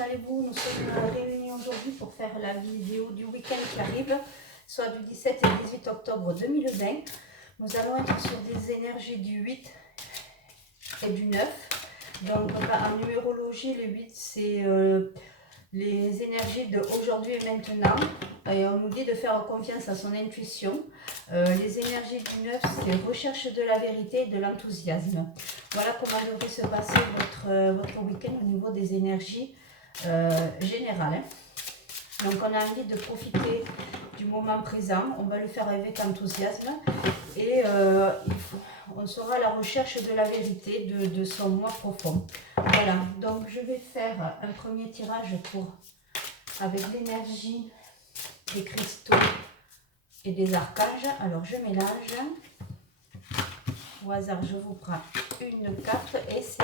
allez-vous? Nous sommes réunis aujourd'hui pour faire la vidéo du week-end qui arrive, soit du 17 et 18 octobre 2020. Nous allons être sur des énergies du 8 et du 9. Donc en numérologie, le 8 c'est les énergies de aujourd'hui et maintenant. Et on nous dit de faire confiance à son intuition. Les énergies du 9, c'est recherche de la vérité et de l'enthousiasme. Voilà comment devrait se passer votre week-end au niveau des énergies générales. Hein. Donc on a envie de profiter du moment présent. On va le faire avec enthousiasme. Et on sera à la recherche de la vérité, de son moi profond. Voilà, donc je vais faire un premier tirage avec l'énergie des cristaux et des archanges. Alors je mélange. Au hasard, je vous prends une carte et c'est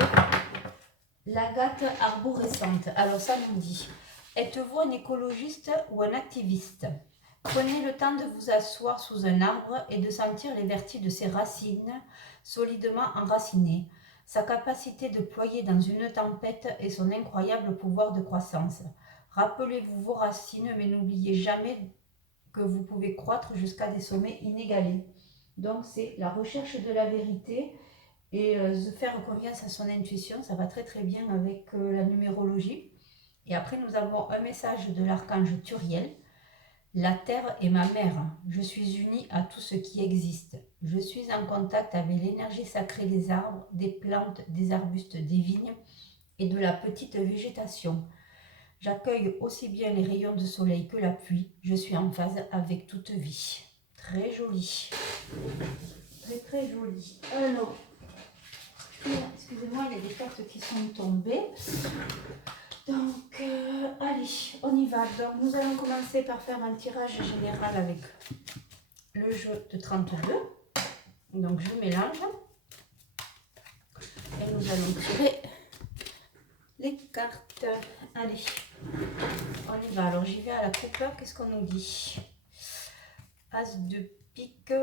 l'agate arborescente. Alors ça nous dit, êtes-vous un écologiste ou un activiste? Prenez le temps de vous asseoir sous un arbre et de sentir les vertus de ses racines solidement enracinées, sa capacité de ployer dans une tempête et son incroyable pouvoir de croissance. Rappelez-vous vos racines, mais n'oubliez jamais que vous pouvez croître jusqu'à des sommets inégalés. Donc c'est la recherche de la vérité et de faire confiance à son intuition. Ça va très très bien avec la numérologie. Et après nous avons un message de l'archange Turiel. La terre est ma mère. Je suis unie à tout ce qui existe. Je suis en contact avec l'énergie sacrée des arbres, des plantes, des arbustes, des vignes et de la petite végétation. J'accueille aussi bien les rayons de soleil que la pluie. Je suis en phase avec toute vie. Très joli. Très très joli. Alors, excusez-moi, il y a des cartes qui sont tombées. Donc, allez, on y va. Donc, nous allons commencer par faire un tirage général avec le jeu de 32. Donc, je mélange. Et nous allons tirer les cartes. Allez, on y va. Alors, j'y vais à la coupe. Qu'est-ce qu'on nous dit? As de pique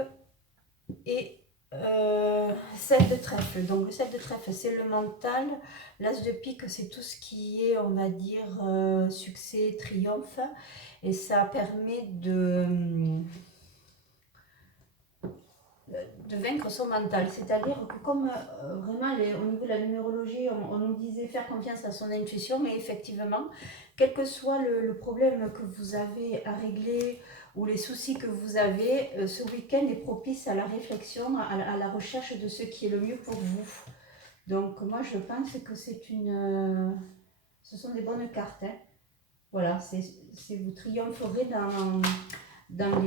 et 7 de trèfle. Donc, le 7 de trèfle, c'est le mental. L'as de pique, c'est tout ce qui est, on va dire, succès, triomphe. Et ça permet de vaincre son mental. C'est-à-dire que comme vraiment au niveau de la numérologie, on nous disait faire confiance à son intuition, mais effectivement, quel que soit le problème que vous avez à régler ou les soucis que vous avez, ce week-end est propice à la réflexion, à la recherche de ce qui est le mieux pour vous. Donc moi je pense que ce sont des bonnes cartes. Hein. Voilà, vous triompherez dans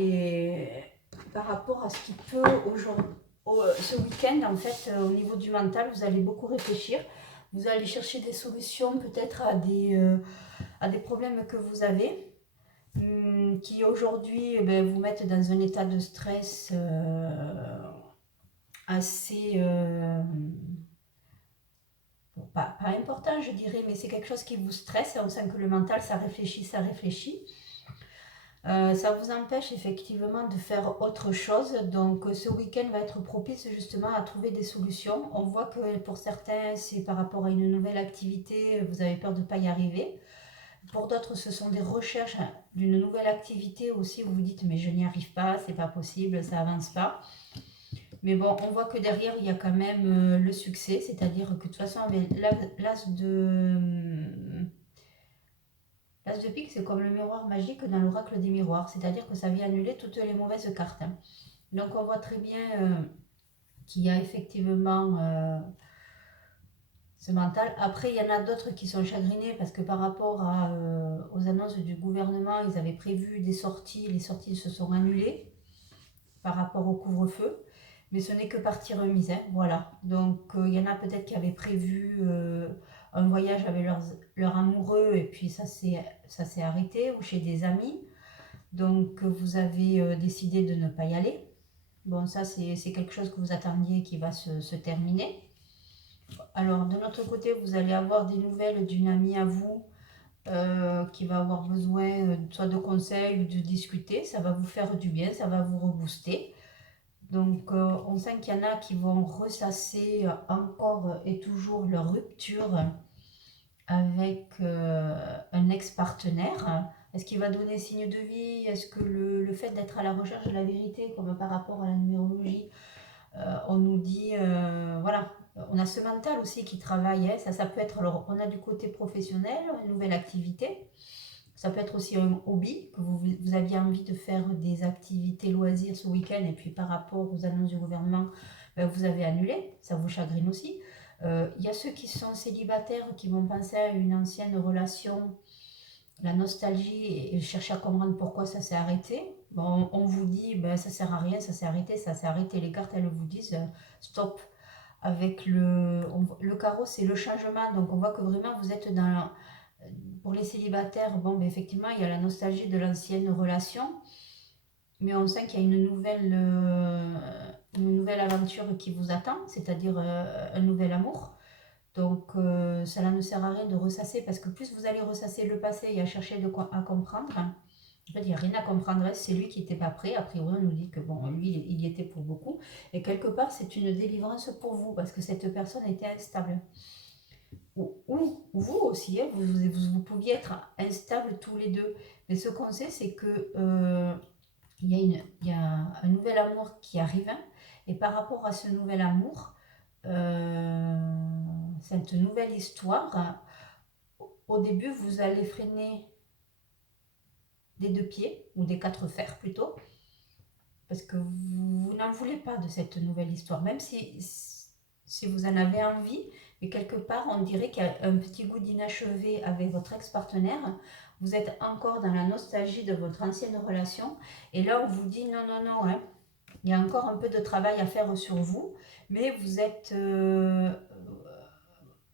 par rapport à ce qui peut aujourd'hui, ce week-end en fait, au niveau du mental, vous allez beaucoup réfléchir. Vous allez chercher des solutions peut-être à des problèmes que vous avez, qui aujourd'hui vous mettent dans un état de stress assez... pas important je dirais, mais c'est quelque chose qui vous stresse. On sent que le mental, ça réfléchit. Ça vous empêche effectivement de faire autre chose. Donc ce week-end va être propice justement à trouver des solutions. On voit que pour certains, c'est par rapport à une nouvelle activité, vous avez peur de ne pas y arriver. Pour d'autres, ce sont des recherches d'une nouvelle activité aussi, où vous vous dites mais je n'y arrive pas, c'est pas possible, ça avance pas. Mais bon, on voit que derrière, il y a quand même le succès, c'est-à-dire que de toute façon, avec l'as de pique, c'est comme le miroir magique dans l'oracle des miroirs, c'est-à-dire que ça vient annuler toutes les mauvaises cartes. Hein. Donc on voit très bien qu'il y a effectivement ce mental. Après, il y en a d'autres qui sont chagrinés parce que par rapport aux annonces du gouvernement, ils avaient prévu des sorties, les sorties se sont annulées par rapport au couvre-feu. Mais ce n'est que partie remise, hein, voilà. Donc il y en a peut-être qui avaient prévu un voyage avec leur amoureux et puis ça s'est arrêté, ou chez des amis. Donc vous avez décidé de ne pas y aller. Bon, ça c'est quelque chose que vous attendiez qui va se terminer. Alors de notre côté, vous allez avoir des nouvelles d'une amie à vous qui va avoir besoin soit de conseils ou de discuter. Ça va vous faire du bien, ça va vous rebooster. Donc on sent qu'il y en a qui vont ressasser encore et toujours leur rupture avec ex-partenaire. Est-ce qu'il va donner signe de vie? Est-ce que le fait d'être à la recherche de la vérité, comme par rapport à la numérologie, on nous dit, voilà, on a ce mental aussi qui travaille, hein. Ça peut être, alors on a du côté professionnel, une nouvelle activité, ça peut être aussi un hobby, que vous aviez envie de faire des activités loisirs ce week-end, et puis par rapport aux annonces du gouvernement, ben, vous avez annulé, ça vous chagrine aussi. Il y a ceux qui sont célibataires, qui vont penser à une ancienne relation, la nostalgie, et chercher à comprendre pourquoi ça s'est arrêté. Bon, on vous dit, ben, ça sert à rien, ça s'est arrêté, ça s'est arrêté. Les cartes, elles vous disent, stop. Avec le carreau, c'est le changement. Donc, on voit que vraiment, vous êtes dans... Pour les célibataires, bon, ben, effectivement, il y a la nostalgie de l'ancienne relation. Mais on sent qu'il y a une nouvelle aventure qui vous attend, c'est-à-dire un nouvel amour. Donc, cela ne sert à rien de ressasser, parce que plus vous allez ressasser le passé et à chercher à comprendre, en fait, il n'y a rien à comprendre, c'est lui qui n'était pas prêt. A priori, on nous dit que bon, lui, il y était pour beaucoup. Et quelque part, c'est une délivrance pour vous, parce que cette personne était instable. Ou vous aussi, hein, vous pouviez être instables tous les deux. Mais ce qu'on sait, c'est que il y a un nouvel amour qui arrive. Et par rapport à ce nouvel amour, cette nouvelle histoire, au début, vous allez freiner des 2 pieds, ou des 4 fers plutôt, parce que vous n'en voulez pas de cette nouvelle histoire, même si vous en avez envie, mais quelque part, on dirait qu'il y a un petit goût d'inachevé avec votre ex-partenaire. Vous êtes encore dans la nostalgie de votre ancienne relation, et là, on vous dit non, non, non, hein. Il y a encore un peu de travail à faire sur vous, mais vous êtes...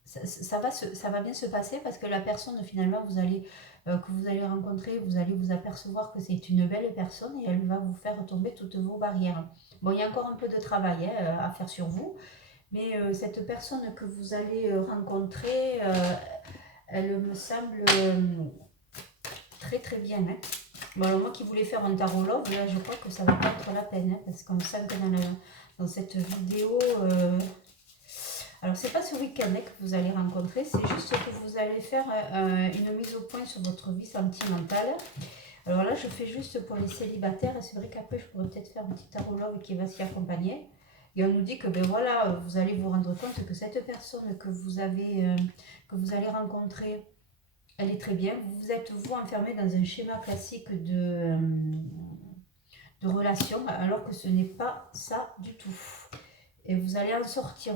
ça va bien se passer, parce que la personne, finalement, que vous allez rencontrer, vous allez vous apercevoir que c'est une belle personne, et elle va vous faire tomber toutes vos barrières. Bon, il y a encore un peu de travail, hein, à faire sur vous, mais cette personne que vous allez rencontrer, elle me semble très très bien, hein. Bon, alors moi qui voulais faire un tarot love, là je crois que ça va pas être la peine, hein, parce qu'on sent que dans cette vidéo, alors c'est pas ce week-end, hein, que vous allez rencontrer, c'est juste que vous allez faire une mise au point sur votre vie sentimentale. Alors là, je fais juste pour les célibataires, et c'est vrai qu'après je pourrais peut-être faire un petit tarot love qui va s'y accompagner. Et on nous dit que ben voilà, vous allez vous rendre compte que cette personne que vous allez rencontrer, elle est très bien. Vous êtes vous enfermé dans un schéma classique de relation, alors que ce n'est pas ça du tout. Et vous allez en sortir,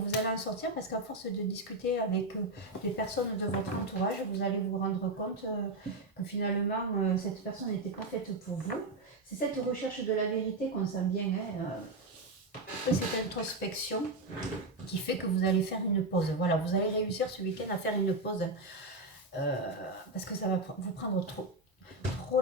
parce qu'à force de discuter avec des personnes de votre entourage, vous allez vous rendre compte que finalement, cette personne n'était pas faite pour vous. C'est cette recherche de la vérité qu'on sent bien, hein, cette introspection qui fait que vous allez faire une pause. Voilà, vous allez réussir ce week-end à faire une pause, parce que ça va vous prendre trop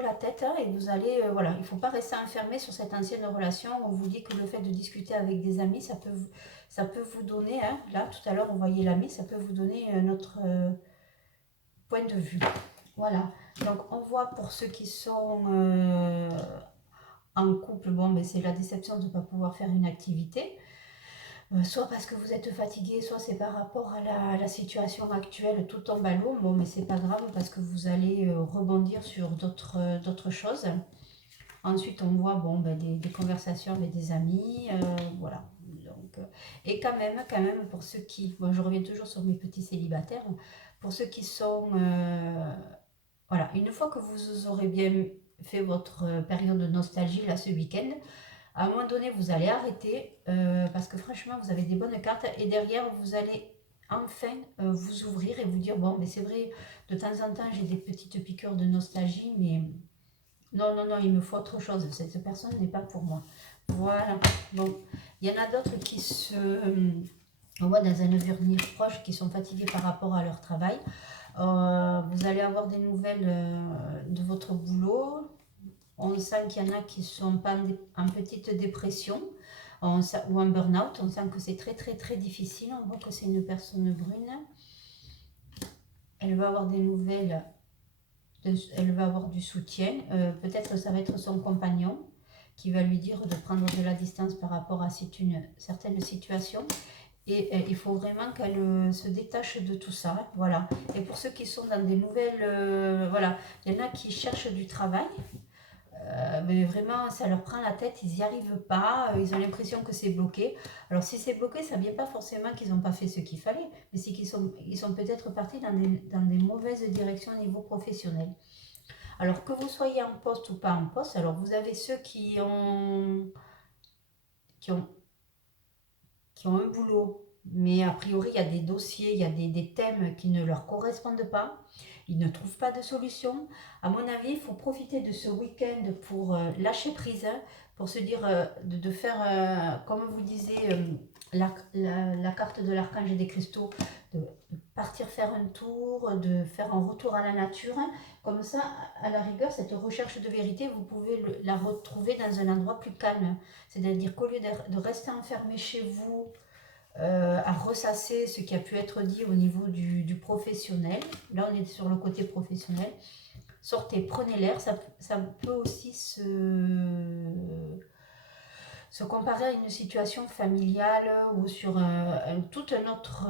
la tête, hein, et vous allez, voilà, il ne faut pas rester enfermé sur cette ancienne relation. On vous dit que le fait de discuter avec des amis, ça peut vous donner, hein, là tout à l'heure on voyait l'ami, ça peut vous donner notre point de vue. Voilà, donc on voit pour ceux qui sont en couple, bon, mais c'est la déception de ne pas pouvoir faire une activité. Soit parce que vous êtes fatigué, soit c'est par rapport à la situation actuelle, tout tombe à l'eau. Bon, mais c'est pas grave, parce que vous allez rebondir sur d'autres choses. Ensuite, on voit bon, ben, des conversations avec des amis, voilà. Donc, et quand même, pour ceux qui... Bon, je reviens toujours sur mes petits célibataires. Pour ceux qui sont... voilà, une fois que vous aurez bien fait votre période de nostalgie, là, ce week-end, à un moment donné, vous allez arrêter, parce que franchement, vous avez des bonnes cartes, et derrière, vous allez enfin vous ouvrir et vous dire, bon, mais c'est vrai, de temps en temps, j'ai des petites piqûres de nostalgie, mais non, non, non, il me faut autre chose, cette personne n'est pas pour moi. Voilà, bon, il y en a d'autres qui on voit dans un avenir proche, qui sont fatigués par rapport à leur travail. Vous allez avoir des nouvelles de votre boulot. On sent qu'il y en a qui sont pas en petite dépression, ou en burn-out. On sent que c'est très très très difficile. On voit que c'est une personne brune. Elle va avoir des nouvelles, elle va avoir du soutien. Peut-être ça va être son compagnon qui va lui dire de prendre de la distance par rapport à une certaine situation. Et il faut vraiment qu'elle se détache de tout ça, voilà. Et pour ceux qui sont dans des nouvelles, voilà, il y en a qui cherchent du travail, mais vraiment ça leur prend la tête, ils n'y arrivent pas, ils ont l'impression que c'est bloqué. Alors si c'est bloqué, ça ne vient pas forcément qu'ils n'ont pas fait ce qu'il fallait, mais c'est ils sont peut-être partis dans des mauvaises directions au niveau professionnel. Alors que vous soyez en poste ou pas en poste, alors vous avez ceux qui ont qui ont un boulot, mais a priori, il y a des dossiers, il y a des thèmes qui ne leur correspondent pas. Ils ne trouvent pas de solution. À mon avis, il faut profiter de ce week-end pour lâcher prise, hein, pour se dire de faire, comme vous disiez, la carte de l'archange et des cristaux, de partir faire un tour, de faire un retour à la nature. Hein. Comme ça, à la rigueur, cette recherche de vérité, vous pouvez la retrouver dans un endroit plus calme. C'est-à-dire qu'au lieu de rester enfermé chez vous, à ressasser ce qui a pu être dit au niveau du professionnel, là on est sur le côté professionnel, sortez, prenez l'air, ça peut aussi se comparer à une situation familiale ou sur tout un autre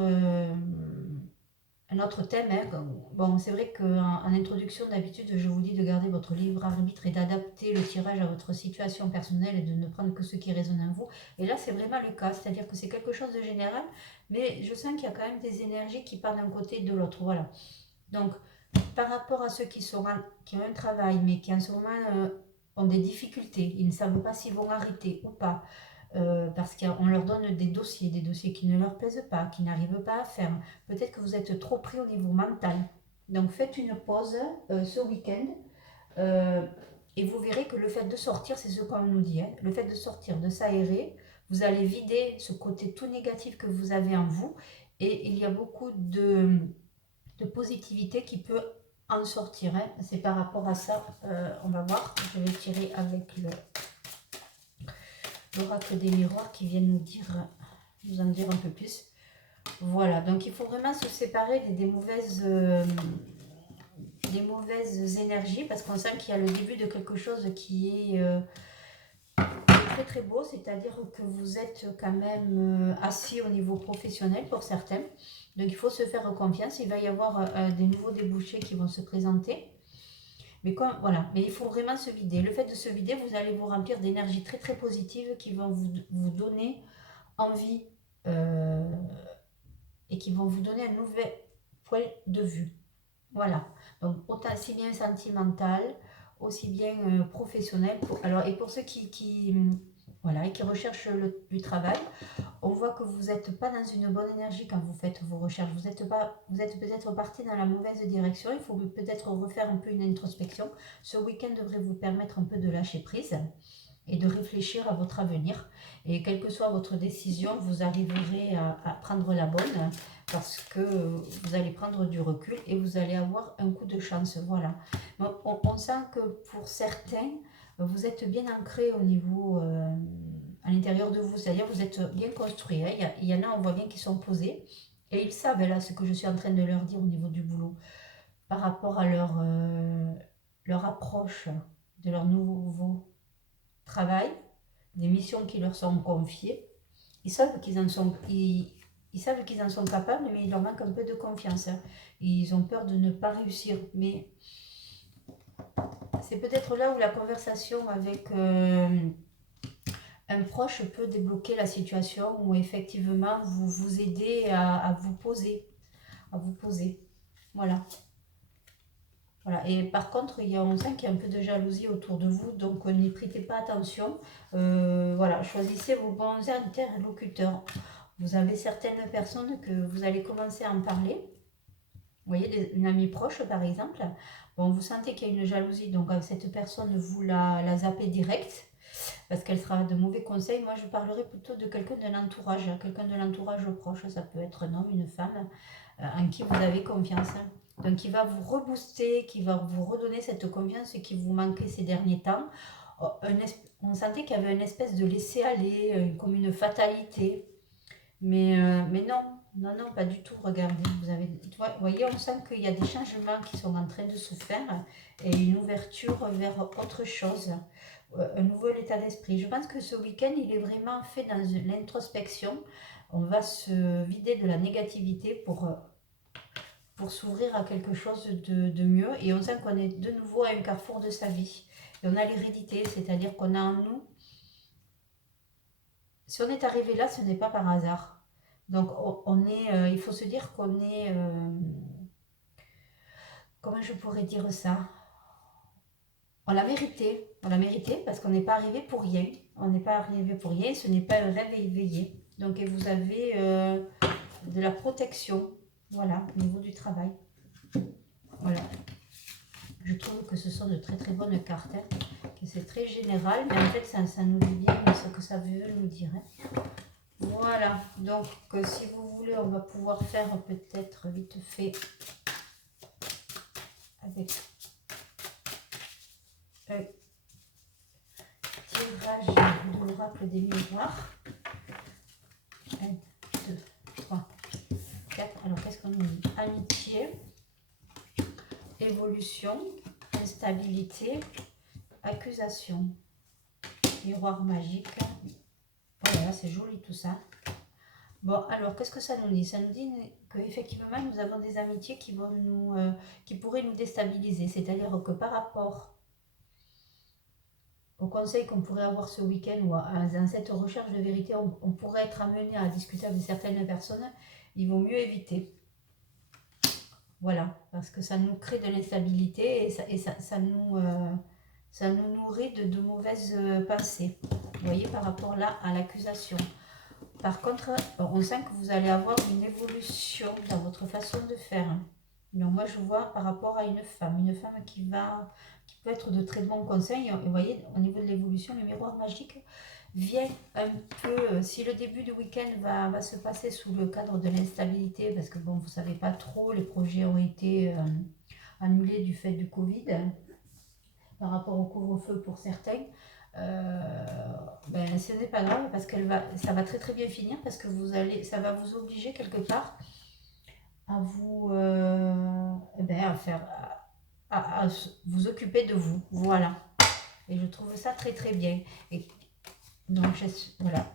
thème. Hein. Bon, c'est vrai qu'en introduction, d'habitude, je vous dis de garder votre libre arbitre et d'adapter le tirage à votre situation personnelle et de ne prendre que ce qui résonne en vous. Et là, c'est vraiment le cas, c'est-à-dire que c'est quelque chose de général, mais je sens qu'il y a quand même des énergies qui partent d'un côté et de l'autre. Voilà. Donc, par rapport à ceux qui ont un travail, mais qui en ce moment ont des difficultés, ils ne savent pas s'ils vont arrêter ou pas, parce qu'on leur donne des dossiers qui ne leur plaisent pas, qui n'arrivent pas à faire. Peut-être que vous êtes trop pris au niveau mental. Donc faites une pause ce week-end et vous verrez que le fait de sortir, c'est ce qu'on nous dit, hein, le fait de sortir, de s'aérer, vous allez vider ce côté tout négatif que vous avez en vous et il y a beaucoup de positivité qui peut en sortir. Hein. C'est par rapport à ça, on va voir, je vais tirer avec l'oracle des miroirs qui viennent nous en dire un peu plus. Voilà, donc il faut vraiment se séparer des mauvaises énergies parce qu'on sent qu'il y a le début de quelque chose qui est très très beau, c'est-à-dire que vous êtes quand même assis au niveau professionnel pour certains. Donc il faut se faire confiance, il va y avoir des nouveaux débouchés qui vont se présenter. Mais voilà, mais il faut vraiment se vider. Le fait de se vider, vous allez vous remplir d'énergie très très positive qui vont vous donner envie et qui vont vous donner un nouvel point de vue. Voilà, donc autant si bien sentimental, aussi bien professionnel. Alors, et pour ceux voilà, et qui recherchent du travail, on voit que vous n'êtes pas dans une bonne énergie quand vous faites vos recherches. Vous êtes peut-être parti dans la mauvaise direction. Il faut peut-être refaire un peu une introspection. Ce week-end devrait vous permettre un peu de lâcher prise et de réfléchir à votre avenir. Et quelle que soit votre décision, vous arriverez à prendre la bonne parce que vous allez prendre du recul et vous allez avoir un coup de chance. Voilà. On sent que pour certains, vous êtes bien ancré au niveau à l'intérieur de vous, c'est-à-dire vous êtes bien construit. Hein. Il y en a, on voit bien qu'ils sont posés et ils savent là ce que je suis en train de leur dire au niveau du boulot par rapport à leur approche de leur nouveau travail, des missions qui leur sont confiées. Ils savent qu'ils en sont, ils savent qu'ils en sont capables, mais il leur manque un peu de confiance. Ils ont peur de ne pas réussir. Mais c'est peut-être là où la conversation avec un proche peut débloquer la situation, où effectivement vous vous aidez à vous poser. À vous poser. Voilà. Voilà. Et par contre, on sent qu'il y a un peu de jalousie autour de vous, donc n'y prêtez pas attention. Voilà, choisissez vos bons interlocuteurs. Vous avez certaines personnes que vous allez commencer à en parler. Vous voyez, une amie proche par exemple. Bon, vous sentez qu'il y a une jalousie, donc cette personne, vous la zappez direct parce qu'elle sera de mauvais conseils. Moi, je parlerai plutôt de quelqu'un de l'entourage proche. Ça peut être un homme, une femme, en qui vous avez confiance. Donc, qui va vous rebooster, qui va vous redonner cette confiance qui vous manquait ces derniers temps. On sentait qu'il y avait une espèce de laisser-aller, comme une fatalité. Mais non, pas du tout. Regardez, vous voyez, on sent qu'il y a des changements qui sont en train de se faire et une ouverture vers autre chose, un nouvel état d'esprit. Je pense que ce week-end, il est vraiment fait dans l'introspection, On va se vider de la négativité pour s'ouvrir à quelque chose de mieux. Et on sent qu'on est de nouveau à un carrefour de sa vie. Et on a l'hérédité, c'est-à-dire qu'on a en nous... Si on est arrivé là, ce n'est pas par hasard. Donc on est, il faut se dire qu'on est... comment je pourrais dire ça? On l'a mérité parce qu'on n'est pas arrivé pour rien. On n'est pas arrivé pour rien, ce n'est pas un rêve éveillé. Donc vous avez de la protection, voilà, au niveau du travail. Voilà. Je trouve que ce sont de très très bonnes cartes, hein, que c'est très général, mais en fait ça nous dit bien ce que ça veut nous dire. Hein. Voilà, donc si vous voulez, on va pouvoir faire peut-être vite fait avec un tirage de l'oracle des miroirs. 1, 2, 3, 4. Alors qu'est-ce qu'on nous dit? Amitié, évolution, instabilité, accusation, miroir magique. Voilà, c'est joli tout ça. Bon, alors qu'est-ce que ça nous dit? Ça nous dit qu'effectivement nous avons des amitiés qui vont qui pourraient nous déstabiliser. C'est-à-dire que par rapport au conseil qu'on pourrait avoir ce week-end ou dans cette recherche de vérité, on pourrait être amené à discuter avec certaines personnes. Il vaut mieux éviter. Voilà, parce que ça nous crée de l'instabilité et ça nous nourrit de mauvaises pensées. Vous voyez, par rapport là à l'accusation. Par contre, on sent que vous allez avoir une évolution dans votre façon de faire. Donc moi, je vois par rapport à une femme qui peut être de très bons conseils. Et vous voyez, au niveau de l'évolution, le miroir magique vient un peu, si le début du week-end va se passer sous le cadre de l'instabilité, parce que bon, vous ne savez pas trop, les projets ont été annulés du fait du Covid, par rapport au couvre-feu pour certains, ben, ce n'est pas grave, parce ça va très très bien finir, parce que ça va vous obliger quelque part à vous à faire à vous occuper de vous, voilà. Et je trouve ça très très bien. Et donc voilà.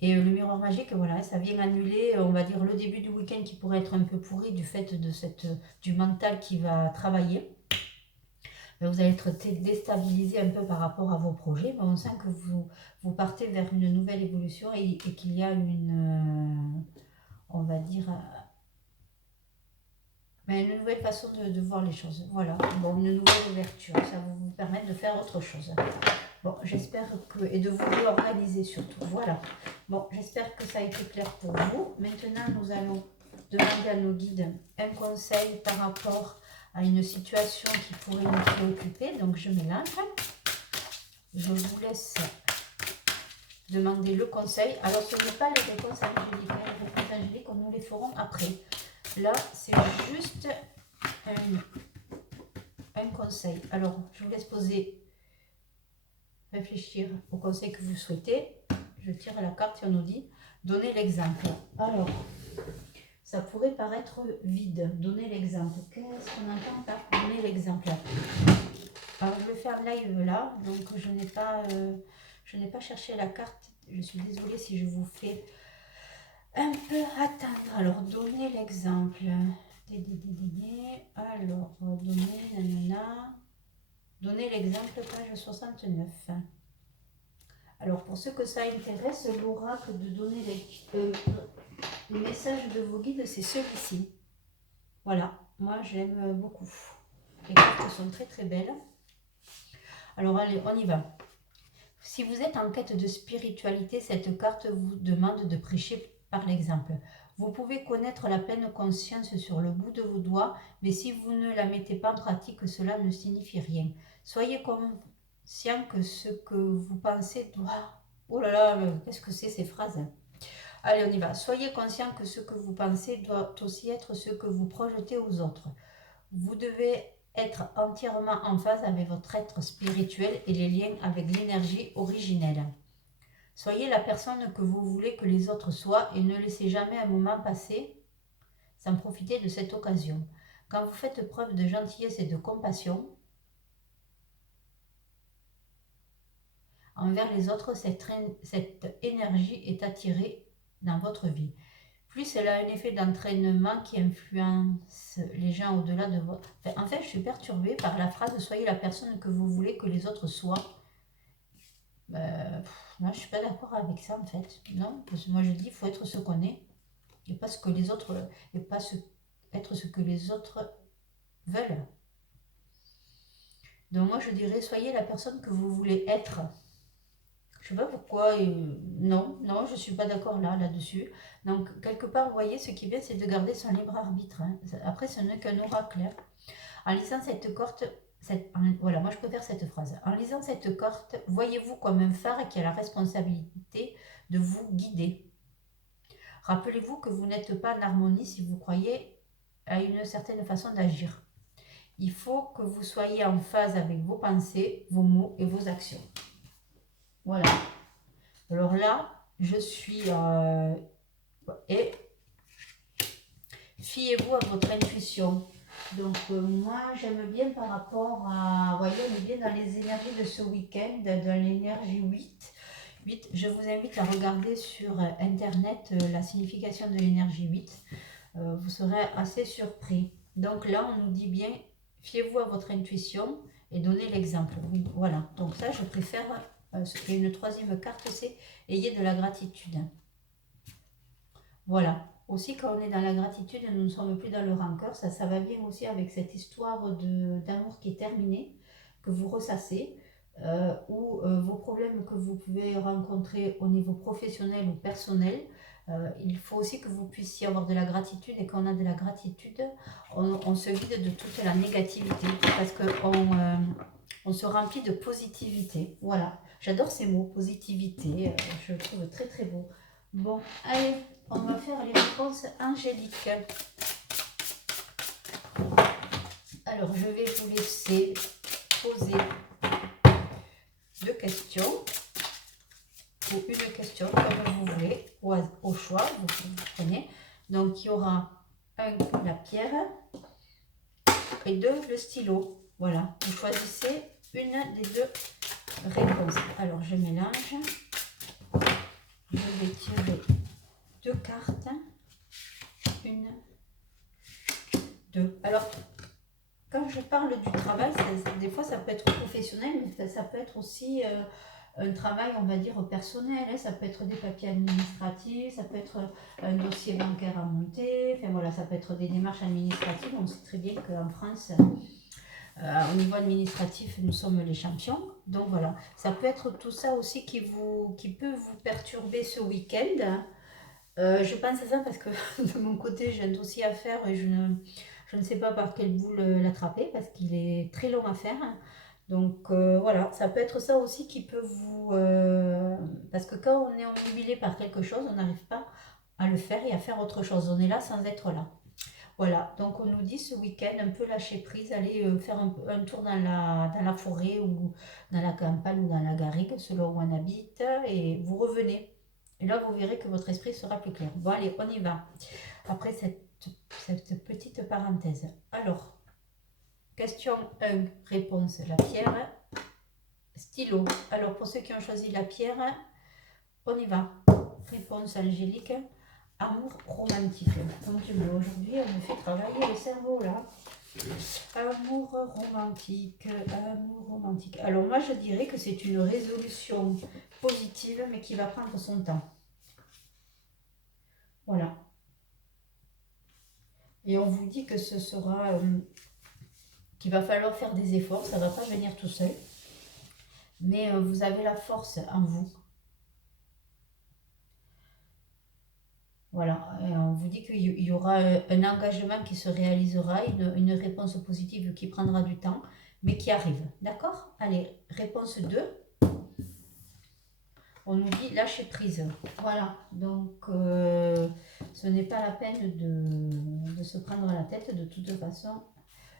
Et le miroir magique, voilà, ça vient annuler, on va dire, le début du week-end qui pourrait être un peu pourri du fait de du mental qui va travailler. Vous allez être déstabilisé un peu par rapport à vos projets, mais on sent que vous partez vers une nouvelle évolution et qu'il y a on va dire, une nouvelle façon de voir les choses. Voilà, bon, une nouvelle ouverture, ça va vous permettre de faire autre chose. Bon, j'espère et de vous réorganiser surtout. Voilà. Bon, j'espère que ça a été clair pour vous. Maintenant, nous allons demander à nos guides un conseil par rapport à une situation qui pourrait nous préoccuper. Donc, je mélange. Je vous laisse demander le conseil. Alors, ce n'est pas les réponses angéliques. Les réponses angéliques, nous les ferons après. Là, c'est juste un conseil. Alors, je vous laisse réfléchir au conseil que vous souhaitez. Je tire la carte et on nous dit donnez l'exemple. Alors, ça pourrait paraître vide. Donnez l'exemple. Qu'est-ce qu'on entend par donner l'exemple? Alors, je vais faire live là, donc je n'ai pas cherché la carte. Je suis désolée si je vous fais un peu attendre. Alors, donnez l'exemple. Alors, donnez l'exemple, page 69. Alors, pour ceux que ça intéresse, l'oracle de donner les messages de vos guides, c'est celui-ci. Voilà, moi j'aime beaucoup. Les cartes sont très très belles. Alors, allez, on y va. Si vous êtes en quête de spiritualité, cette carte vous demande de prêcher par l'exemple. Vous pouvez connaître la pleine conscience sur le bout de vos doigts, mais si vous ne la mettez pas en pratique, cela ne signifie rien. Soyez conscient que ce que vous pensez doit... Oh là là, qu'est-ce que c'est ces phrases? Allez, on y va. Soyez conscient que ce que vous pensez doit aussi être ce que vous projetez aux autres. Vous devez être entièrement en phase avec votre être spirituel et les liens avec l'énergie originelle. Soyez la personne que vous voulez que les autres soient et ne laissez jamais un moment passer sans profiter de cette occasion. Quand vous faites preuve de gentillesse et de compassion envers les autres, cette énergie est attirée dans votre vie. Plus elle a un effet d'entraînement qui influence les gens au-delà de votre... Enfin, en fait, je suis perturbée par la phrase « Soyez la personne que vous voulez que les autres soient ». Non, je suis pas d'accord avec ça, en fait. Non, parce que moi, je dis, il faut être ce qu'on est, et pas ce que les autres... et pas être ce que les autres veulent. Donc moi, je dirais, soyez la personne que vous voulez être. Je sais pas pourquoi, non, je suis pas d'accord là-dessus. Donc, quelque part, vous voyez, ce qui est bien, c'est de garder son libre arbitre, hein. Après, ce n'est qu'un oracle, hein. En lisant cette carte, voilà, moi je préfère cette phrase. En lisant cette carte, voyez-vous comme un phare qui a la responsabilité de vous guider. Rappelez-vous que vous n'êtes pas en harmonie si vous croyez à une certaine façon d'agir. Il faut que vous soyez en phase avec vos pensées, vos mots et vos actions. Voilà. Alors là, je suis... et fiez-vous à votre intuition. Donc moi, j'aime bien par rapport à... Vous voyez, on est bien dans les énergies de ce week-end, dans l'énergie 8. Je vous invite à regarder sur Internet la signification de l'énergie 8. Vous serez assez surpris. Donc là, on nous dit bien, fiez-vous à votre intuition et donnez l'exemple. Oui, voilà. Donc ça, je préfère... une troisième carte, c'est ayez de la gratitude. Voilà. Aussi, quand on est dans la gratitude, nous ne sommes plus dans le rancœur. Ça va bien aussi avec cette histoire d'amour qui est terminée, que vous ressassez, ou vos problèmes que vous pouvez rencontrer au niveau professionnel ou personnel. Il faut aussi que vous puissiez avoir de la gratitude, et quand on a de la gratitude, on se vide de toute la négativité, parce qu'on on se remplit de positivité. Voilà, j'adore ces mots, positivité, je le trouve très très beau. Bon, allez, on va faire les réponses angéliques. Alors, je vais vous laisser poser 2 questions, ou une question, comme vous voulez, au choix, vous prenez. Donc, il y aura 1, la pierre, et 2, le stylo. Voilà, vous choisissez une des 2 réponses. Alors, je mélange. Je vais tirer 2 cartes. 1, 2. Alors, quand je parle du travail, des fois ça peut être professionnel, mais ça peut être aussi un travail, on va dire, personnel, hein. Ça peut être des papiers administratifs, ça peut être un dossier bancaire à monter, enfin voilà, ça peut être des démarches administratives. On sait très bien qu'en France, au niveau administratif, nous sommes les champions. Donc voilà, ça peut être tout ça aussi qui peut vous perturber ce week-end. Je pense à ça parce que de mon côté, j'ai un dossier à faire et je ne sais pas par quelle boule l'attraper parce qu'il est très long à faire. Donc voilà, ça peut être ça aussi qui peut vous... parce que quand on est emmobile par quelque chose, on n'arrive pas à le faire et à faire autre chose. On est là sans être là. Voilà, donc on nous dit ce week-end un peu lâcher prise, aller faire un tour dans la forêt ou dans la campagne ou dans la garrigue, selon où on habite, et vous revenez. Et là, vous verrez que votre esprit sera plus clair. Bon, allez, on y va. Après cette petite parenthèse. Alors, question 1, réponse, la pierre, stylo. Alors, pour ceux qui ont choisi la pierre, on y va. Réponse angélique, amour romantique. Donc, aujourd'hui, on me fait travailler le cerveau, là. Amour romantique, amour romantique. Alors, moi, je dirais que c'est une résolution positive, mais qui va prendre son temps. Voilà. Et on vous dit que ce sera... qu'il va falloir faire des efforts, ça ne va pas venir tout seul. Mais vous avez la force en vous. Voilà, et on vous dit qu'il y aura un engagement qui se réalisera, une réponse positive qui prendra du temps, mais qui arrive. D'accord? Allez, réponse 2. On nous dit lâcher prise. Voilà, donc ce n'est pas la peine de se prendre la tête de toute façon.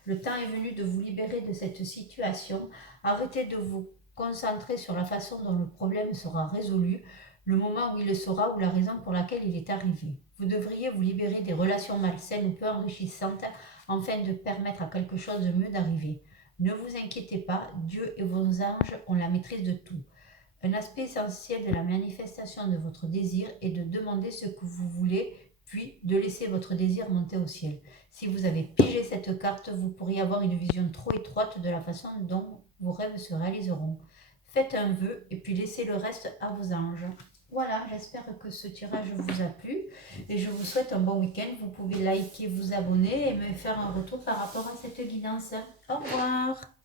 Le temps est venu de vous libérer de cette situation. Arrêtez de vous concentrer sur la façon dont le problème sera résolu, le moment où il le sera ou la raison pour laquelle il est arrivé. Vous devriez vous libérer des relations malsaines ou peu enrichissantes afin de permettre à quelque chose de mieux d'arriver. Ne vous inquiétez pas, Dieu et vos anges ont la maîtrise de tout. Un aspect essentiel de la manifestation de votre désir est de demander ce que vous voulez, puis de laisser votre désir monter au ciel. Si vous avez pigé cette carte, vous pourriez avoir une vision trop étroite de la façon dont vos rêves se réaliseront. Faites un vœu et puis laissez le reste à vos anges. Voilà, j'espère que ce tirage vous a plu et je vous souhaite un bon week-end. Vous pouvez liker, vous abonner et me faire un retour par rapport à cette guidance. Au revoir!